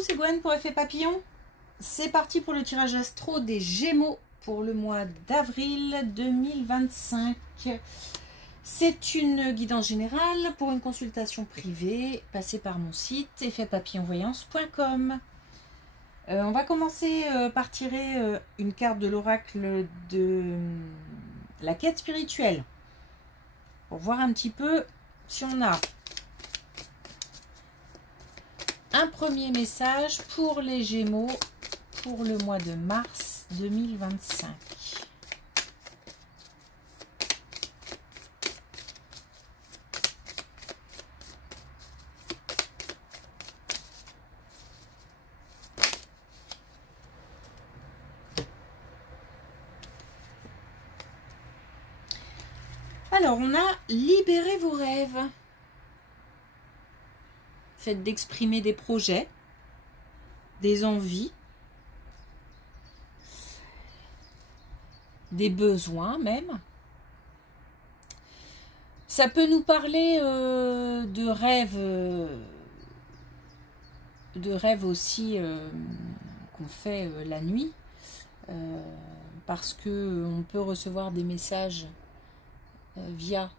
c'est Gwen pour Effet Papillon. C'est parti pour le tirage astro des Gémeaux pour le mois d'avril 2025. C'est une guidance générale pour une consultation privée. Passez par mon site effetpapillonvoyance.com. On va commencer par tirer une carte de l'oracle de la quête spirituelle. Pour voir un petit peu si on a un premier message pour les Gémeaux pour le mois de mars 2025. Alors, on a libéré vos rêves. Faites d'exprimer des projets, des envies, des besoins même. Ça peut nous parler de rêves aussi qu'on fait la nuit, parce que on peut recevoir des messages via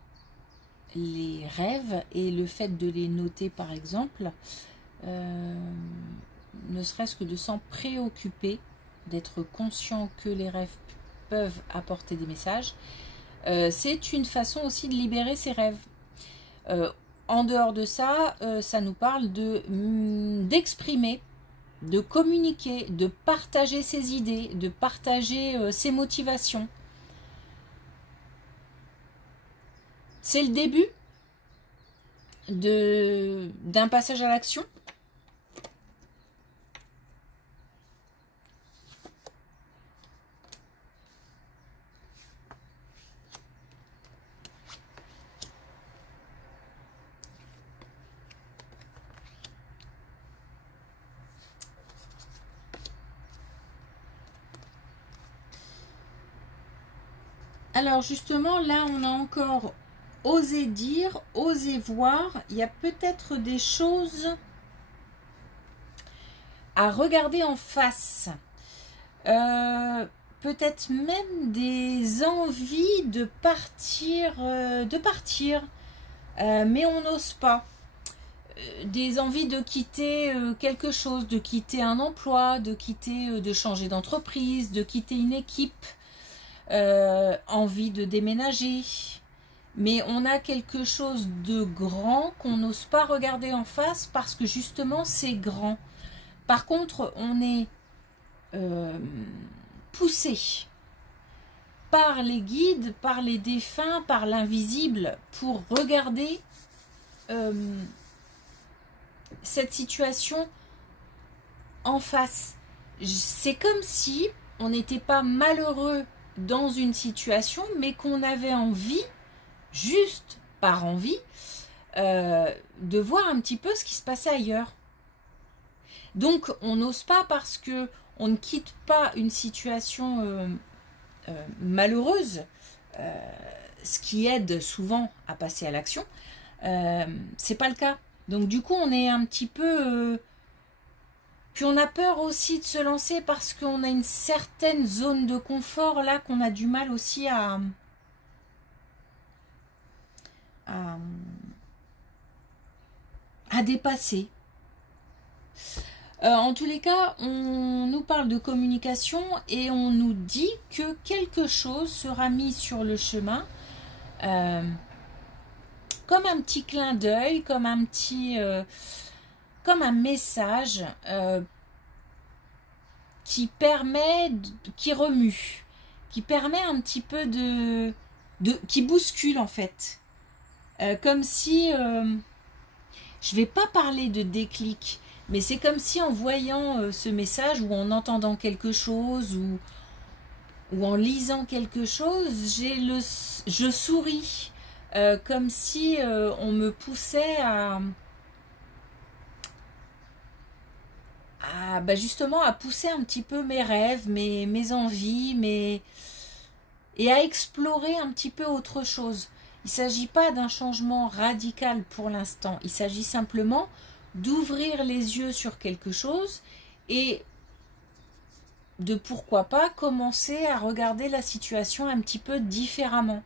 les rêves, et le fait de les noter par exemple, ne serait-ce que de s'en préoccuper, d'être conscient que les rêves peuvent apporter des messages, c'est une façon aussi de libérer ses rêves. En dehors de ça, ça nous parle d'exprimer, de communiquer, de partager ses idées, de partager ses motivations. C'est le début d'un passage à l'action. Alors justement, là, on a encore osé dire, osé voir. Il y a peut-être des choses à regarder en face. Peut-être même des envies de partir, mais on n'ose pas. Des envies de quitter quelque chose, de quitter un emploi, de changer d'entreprise, de quitter une équipe, envie de déménager. Mais on a quelque chose de grand qu'on n'ose pas regarder en face parce que justement c'est grand. Par contre, on est poussé par les guides, par les défunts, par l'invisible pour regarder cette situation en face. C'est comme si on n'était pas malheureux dans une situation, mais qu'on avait envie, juste par envie, de voir un petit peu ce qui se passait ailleurs. Donc on n'ose pas parce que on ne quitte pas une situation malheureuse, ce qui aide souvent à passer à l'action. C'est pas le cas. Donc du coup on est un petit peu puis on a peur aussi de se lancer parce qu'on a une certaine zone de confort là qu'on a du mal aussi à dépasser. En tous les cas, on nous parle de communication et on nous dit que quelque chose sera mis sur le chemin, comme un petit clin d'œil, comme un message qui remue, qui permet un petit peu qui bouscule en fait. Comme si, je vais pas parler de déclic, mais c'est comme si en voyant ce message ou en entendant quelque chose ou en lisant quelque chose, je souris, comme si on me poussait justement à pousser un petit peu mes rêves, mes envies, et à explorer un petit peu autre chose. Il ne s'agit pas d'un changement radical pour l'instant. Il s'agit simplement d'ouvrir les yeux sur quelque chose et de pourquoi pas commencer à regarder la situation un petit peu différemment.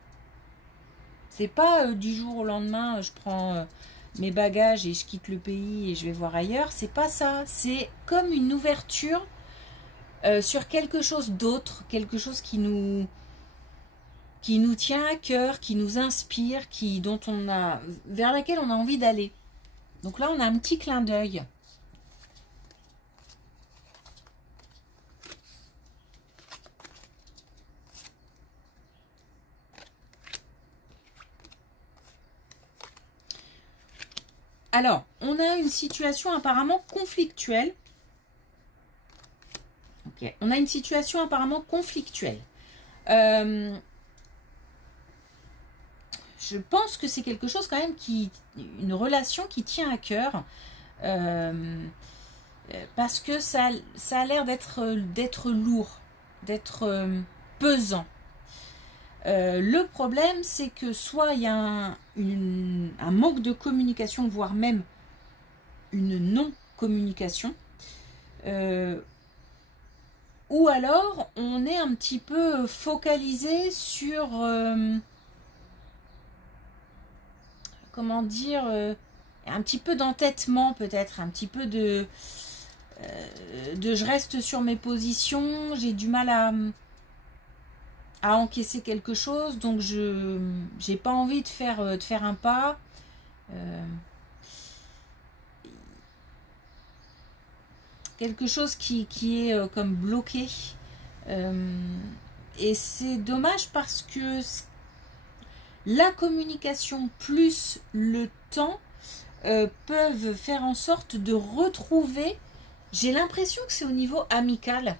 C'est pas du jour au lendemain, je prends mes bagages et je quitte le pays et je vais voir ailleurs. C'est pas ça. C'est comme une ouverture sur quelque chose d'autre, quelque chose qui nous tient à cœur, qui nous inspire, vers laquelle on a envie d'aller. Donc là, on a un petit clin d'œil. Alors, on a une situation apparemment conflictuelle. Ok, on a une situation apparemment conflictuelle. Je pense que c'est quelque chose quand même une relation qui tient à cœur. Parce que ça a l'air d'être lourd, d'être pesant. Le problème, c'est que soit il y a un manque de communication, voire même une non-communication, ou alors on est un petit peu focalisé sur, comment dire, un petit peu d'entêtement peut-être, un petit peu de je reste sur mes positions, j'ai du mal à encaisser quelque chose, donc je n'ai pas envie de faire un pas. Quelque chose qui est comme bloqué. Et c'est dommage parce que la communication plus le temps peuvent faire en sorte de retrouver. J'ai l'impression que c'est au niveau amical.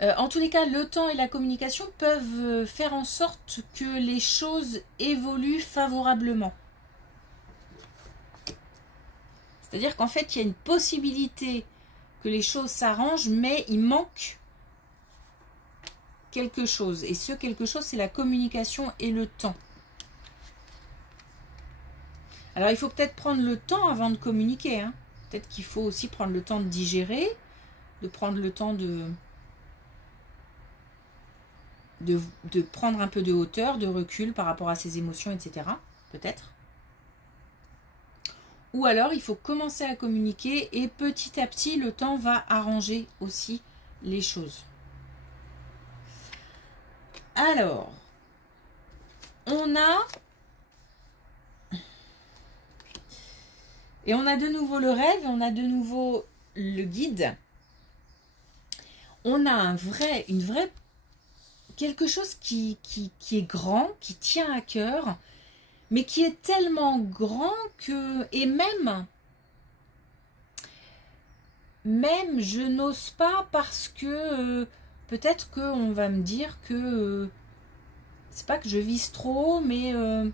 En tous les cas, le temps et la communication peuvent faire en sorte que les choses évoluent favorablement. C'est-à-dire qu'en fait, il y a une possibilité que les choses s'arrangent, mais il manque quelque chose. Et ce quelque chose, c'est la communication et le temps. Alors, il faut peut-être prendre le temps avant de communiquer. Hein. Peut-être qu'il faut aussi prendre le temps de digérer, de prendre le temps de prendre un peu de hauteur, de recul par rapport à ses émotions, etc. Peut-être. Ou alors, il faut commencer à communiquer et petit à petit, le temps va arranger aussi les choses. Alors, on a de nouveau le rêve, on a de nouveau le guide. On a quelque chose qui est grand, qui tient à cœur, mais qui est tellement grand que, et même je n'ose pas parce que peut-être qu'on va me dire que c'est pas que je vise trop, mais que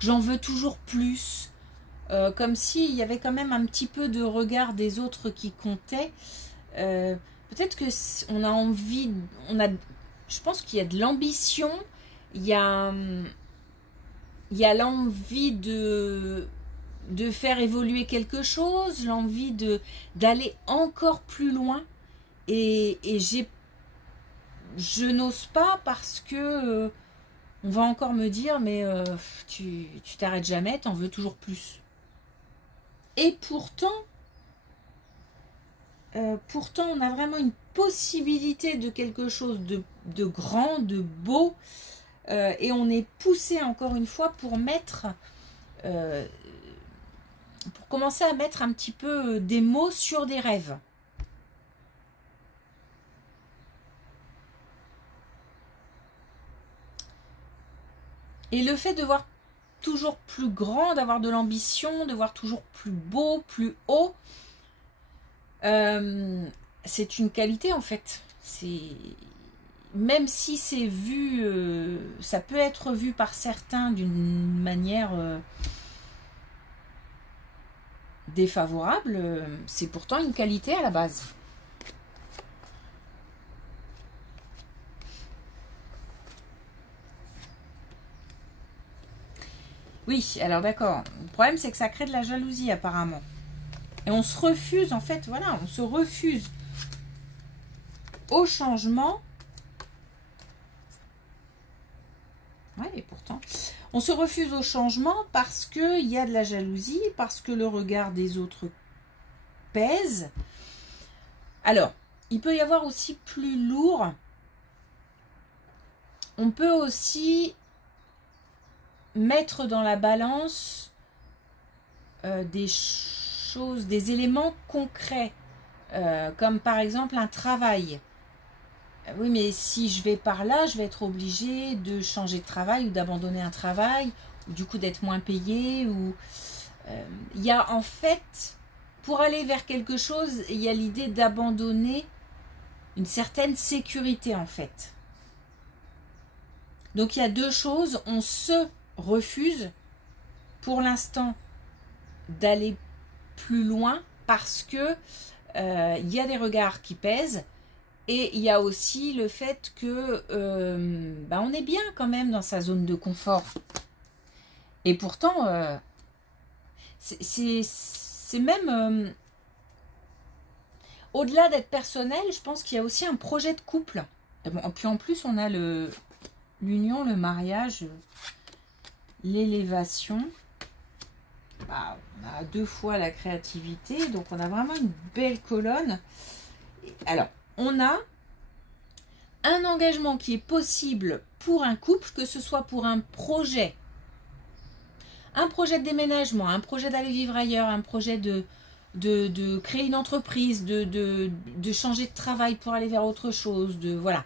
j'en veux toujours plus. Comme s'il y avait quand même un petit peu de regard des autres qui comptait. Peut-être que on a envie, je pense qu'il y a de l'ambition, il y a l'envie de faire évoluer quelque chose, l'envie d'aller encore plus loin. Et je n'ose pas parce que on va encore me dire, mais tu t'arrêtes jamais, t'en veux toujours plus. Et pourtant, on a vraiment une possibilité de quelque chose de grand, de beau, et on est poussé encore une fois pour commencer à mettre un petit peu des mots sur des rêves. Et le fait de voir toujours plus grand, d'avoir de l'ambition, de voir toujours plus beau, plus haut, c'est une qualité en fait. Même si c'est vu, ça peut être vu par certains d'une manière défavorable, c'est pourtant une qualité à la base. Oui, alors d'accord. Le problème, c'est que ça crée de la jalousie, apparemment. Et on se refuse, en fait, voilà, on se refuse au changement. Ouais, et pourtant, on se refuse au changement parce qu'il y a de la jalousie, parce que le regard des autres pèse. Alors, il peut y avoir aussi plus lourd. On peut aussi mettre dans la balance des choses, des éléments concrets, comme par exemple un travail. Oui, mais si je vais par là, je vais être obligée de changer de travail ou d'abandonner un travail, ou du coup d'être moins payée. Ou il y a en fait, pour aller vers quelque chose, il y a l'idée d'abandonner une certaine sécurité en fait. Donc il y a deux choses, on se refuse pour l'instant d'aller plus loin parce que il y a des regards qui pèsent. Et il y a aussi le fait que on est bien quand même dans sa zone de confort. Et pourtant, c'est même au-delà d'être personnel, je pense qu'il y a aussi un projet de couple. Et bon, puis en plus, on a l'union, le mariage, l'élévation. Bah, on a deux fois la créativité, donc on a vraiment une belle colonne. Alors, on a un engagement qui est possible pour un couple, que ce soit pour un projet de déménagement, un projet d'aller vivre ailleurs, un projet de créer une entreprise, de changer de travail pour aller vers autre chose, voilà.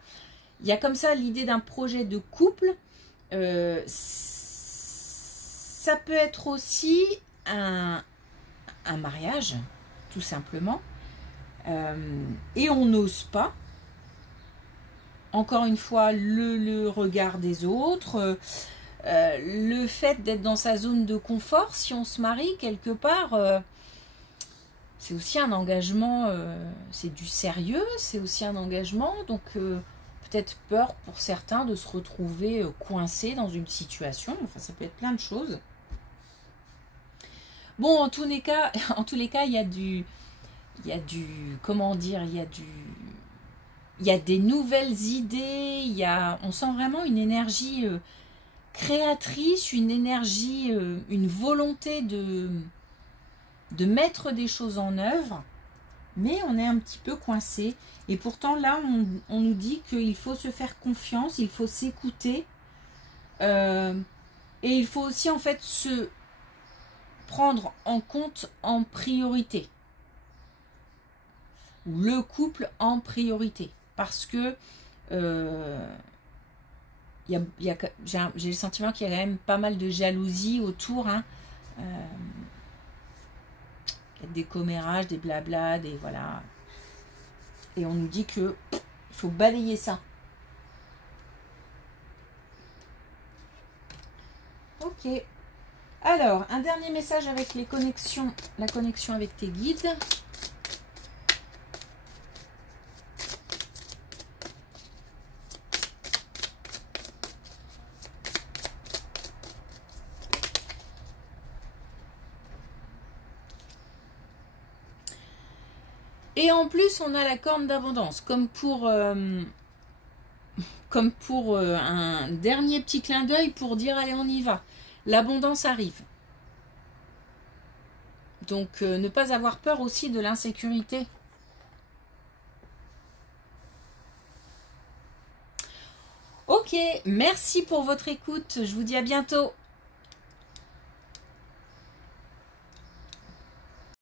Il y a comme ça l'idée d'un projet de couple. Ça peut être aussi un mariage, tout simplement. Et on n'ose pas. Encore une fois, le regard des autres, le fait d'être dans sa zone de confort, si on se marie quelque part, c'est aussi un engagement, c'est du sérieux, c'est aussi un engagement, donc peut-être peur pour certains de se retrouver coincés dans une situation, enfin ça peut être plein de choses. Bon, en tous les cas, il y a du, comment dire, il y a des nouvelles idées, on sent vraiment une énergie créatrice, une énergie, une volonté de mettre des choses en œuvre, mais on est un petit peu coincé. Et pourtant là, on nous dit qu'il faut se faire confiance, il faut s'écouter, et il faut aussi en fait se prendre en compte en priorité, ou le couple en priorité, parce que j'ai le sentiment qu'il y a quand même pas mal de jalousie autour, hein. Des commérages, des blabla, des voilà. Et on nous dit que il faut balayer ça. Ok. Alors, un dernier message avec les connexions, la connexion avec tes guides. Et en plus, on a la corne d'abondance, comme pour un dernier petit clin d'œil pour dire allez, on y va. L'abondance arrive. Donc, ne pas avoir peur aussi de l'insécurité. Ok, merci pour votre écoute. Je vous dis à bientôt.